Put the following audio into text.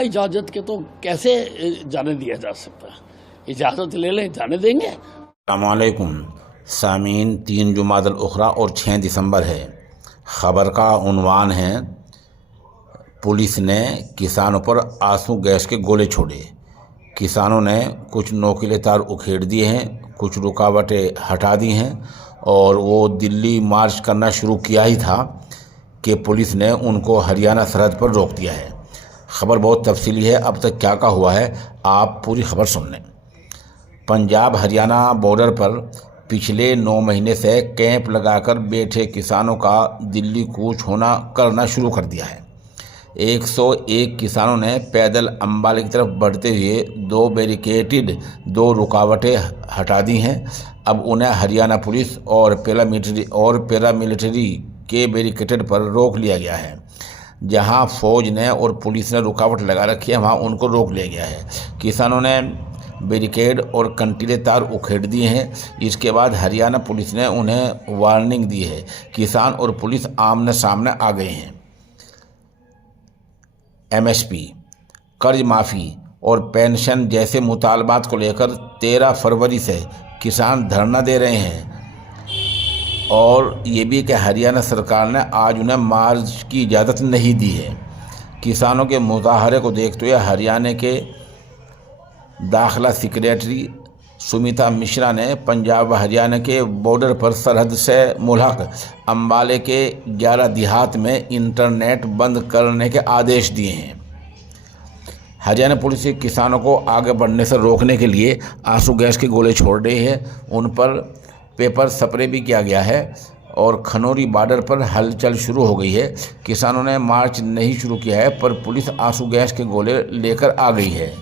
इजाज़त के तो कैसे जाने दिया जा सकता है? इजाज़त ले लें, जाने देंगे? अस्सलामुअलैकुम सामीन, 3 जुमादुल उखरा और 6 दिसंबर है। ख़बर का उन्वान है, पुलिस ने किसानों पर आंसू गैस के गोले छोड़े। किसानों ने कुछ नोकीले तार उखेड़ दिए हैं, कुछ रुकावटें हटा दी हैं और वो दिल्ली मार्च करना शुरू किया ही था कि पुलिस ने उनको हरियाणा सरहद पर रोक दिया है। ख़बर बहुत तफसीली है, अब तक क्या क्या हुआ है आप पूरी खबर सुन लें। पंजाब हरियाणा बॉर्डर पर पिछले 9 महीने से कैंप लगाकर बैठे किसानों का दिल्ली कूच होना करना शुरू कर दिया है। 101 किसानों ने पैदल अंबाला की तरफ बढ़ते हुए 2 रुकावटें हटा दी हैं। अब उन्हें हरियाणा पुलिस और पैरामिलिट्री के बैरिकेड पर रोक लिया गया है। जहां फौज ने और पुलिस ने रुकावट लगा रखी है, वहां उनको रोक लिया गया है। किसानों ने बैरिकेड और कंटीले तार उखेड़ दिए हैं। इसके बाद हरियाणा पुलिस ने उन्हें वार्निंग दी है। किसान और पुलिस आमने सामने आ गए हैं। एमएसपी, कर्ज माफ़ी और पेंशन जैसे मुतालबात को लेकर 13 फरवरी से किसान धरना दे रहे हैं और ये भी कि हरियाणा सरकार ने आज उन्हें मार्च की इजाज़त नहीं दी है। किसानों के मुजाहरे को देखते हुए हरियाणा के दाखिला सेक्रेटरी सुमिता मिश्रा ने पंजाब व हरियाणा के बॉर्डर पर सरहद से मुल्हक अंबाले के 11 देहात में इंटरनेट बंद करने के आदेश दिए हैं। हरियाणा पुलिस ने किसानों को आगे बढ़ने से रोकने के लिए आंसू गैस के गोले छोड़ रही है। उन पर पेपर स्प्रे भी किया गया है और खनौरी बॉर्डर पर हलचल शुरू हो गई है। किसानों ने मार्च नहीं शुरू किया है, पर पुलिस आंसू गैस के गोले लेकर आ गई है।